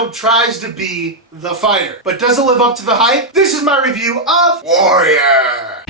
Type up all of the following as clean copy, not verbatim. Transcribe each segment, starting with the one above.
film tries to be The Fighter, but does it live up to the hype? This is my review of Warrior.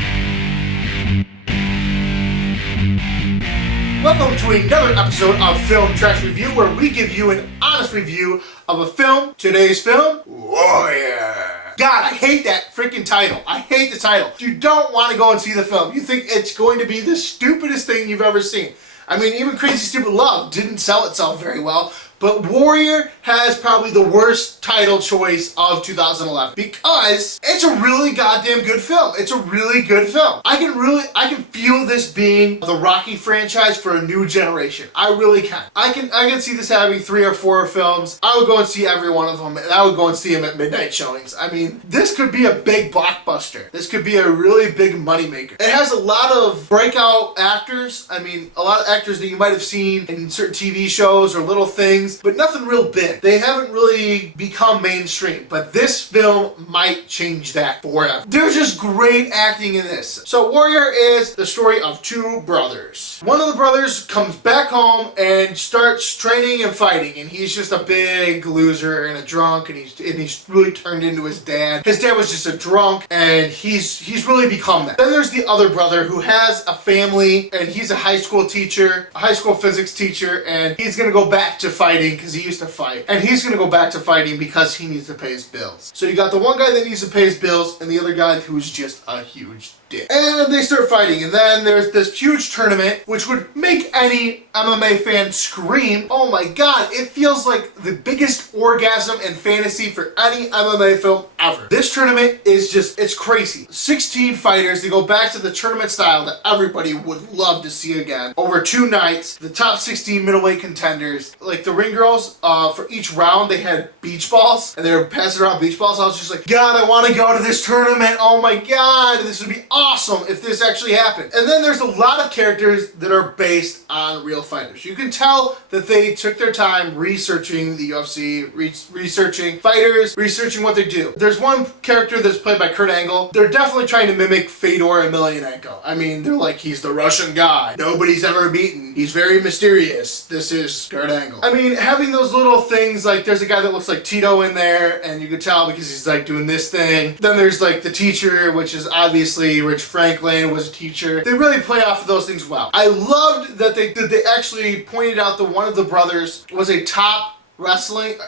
Welcome to another episode of Film Trash Review, where we give you an honest review of a film. Today's film, Warrior. God, I hate that freaking title. I hate the title. You don't want to go and see the film. You think it's going to be the stupidest thing you've ever seen. I mean, even Crazy Stupid Love didn't sell itself very well, but Warrior has probably the worst title choice of 2011 because it's a really goddamn good film. It's a really good film. I can feel this being the Rocky franchise for a new generation. I really can. I can see this having 3 or 4 films. I would go and see every one of them, and I would go and see them at midnight showings. I mean, this could be a big blockbuster. This could be a really big moneymaker. It has a lot of breakout actors. I mean, a lot of actors that you might have seen in certain TV shows or little things, but nothing real big. They haven't really become mainstream, but this film might change that forever. There's just great acting in this. So Warrior is the story of 2 brothers. One of the brothers comes back home and starts training and fighting, and he's just a big loser and a drunk, and he's really turned into his dad. His dad was just a drunk, and he's really become that. Then there's the other brother who has a family, and he's a high school teacher, a high school physics teacher, and he's gonna go back to fighting because he used to fight, and he's gonna go back to fighting because he needs to pay his bills. So you got the one guy that needs to pay his bills and the other guy who's just a huge dick. And they start fighting, and then there's this huge tournament which would make any MMA fan scream. Oh my god, it feels like the biggest orgasm and fantasy for any MMA film ever. This tournament is just, it's crazy. 16 fighters, they go back to the tournament style that everybody would love to see again. Over 2 nights, the top 16 middleweight contenders, like the ring girls, for each round they had beach balls, and they were passing around beach balls. I was just like, God, I want to go to this tournament. Oh my god, this would be awesome if this actually happened. And then there's a lot of characters that are based on real fighters. You can tell that they took their time researching the UFC, researching fighters, researching what they do. There's one character that's played by Kurt Angle. They're definitely trying to mimic Fedor Emelianenko. I mean, they're like, he's the Russian guy nobody's ever beaten. He's very mysterious. This is Kurt Angle. I mean, having those little things, like there's a guy that looks like Tito in there, and you could tell because he's like doing this thing. Then there's like the teacher, which is obviously Rich Franklin was a teacher. They really play off of those things well. I loved that they actually pointed out that one of the brothers was a top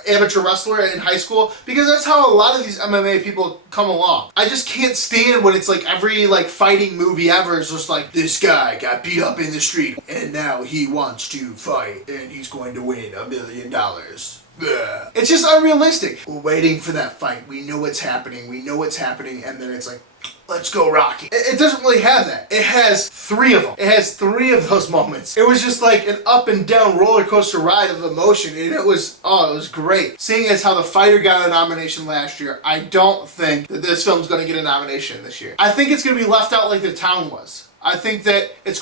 amateur wrestler in high school, because that's how a lot of these MMA people come along. I just can't stand when it's like every like fighting movie ever is just like, this guy got beat up in the street and now he wants to fight and he's going to win $1 million. It's just unrealistic. We're waiting for that fight. We know what's happening. And then it's like, let's go Rocky. It doesn't really have that. It has 3 of them. It has 3 of those moments. It was just like an up and down roller coaster ride of emotion, and it was great. Seeing as how The Fighter got a nomination last year, I don't think that this film's going to get a nomination this year. I think it's going to be left out like The Town was. I think that it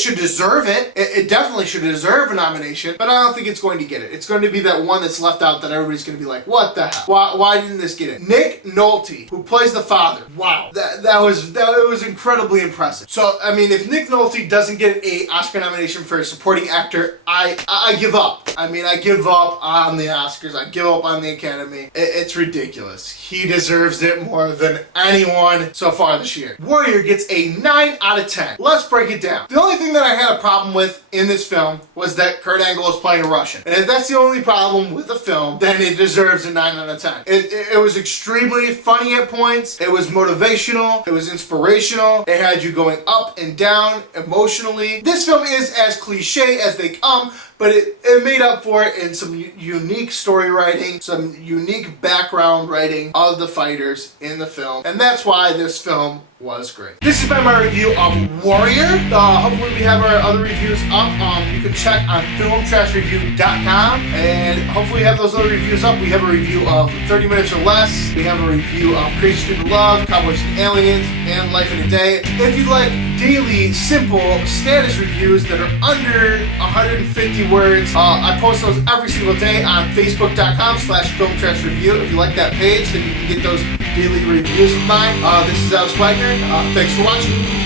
should deserve it. It definitely should deserve a nomination, but I don't think it's going to get it. It's going to be that one that's left out that everybody's going to be like, what the hell? Why didn't this get it? Nick Nolte, who plays the father. Wow. That was incredibly impressive. So, I mean, if Nick Nolte doesn't get an Oscar nomination for a supporting actor, I give up. I mean, I give up on the Oscars. I give up on the Academy. It's ridiculous. He deserves it more than anyone so far this year. Warrior gets a 9 out of 10. Let's break it down. The only thing that I had a problem with in this film was that Kurt Angle is playing a Russian. And if that's the only problem with the film, then it deserves a 9 out of 10. It was extremely funny at points. It was motivational. It was inspirational. It had you going up and down emotionally. This film is as cliche as they come, but it made up for it in some unique story writing, some unique background writing of the fighters in the film, and that's why this film was great. This has been my review of Warrior. Hopefully we have our other reviews up. You can check on filmtrashreview.com, and hopefully we have those other reviews up. We have a review of 30 Minutes or Less. We have a review of Crazy Stupid Love, Cowboys and Aliens, and Life in a Day. If you'd like daily, simple status reviews that are under 150 words, I post those every single day on facebook.com/filmtrashreview. If you like that page, then you can get those daily reviews of mine. This is Wagner. Thanks for watching.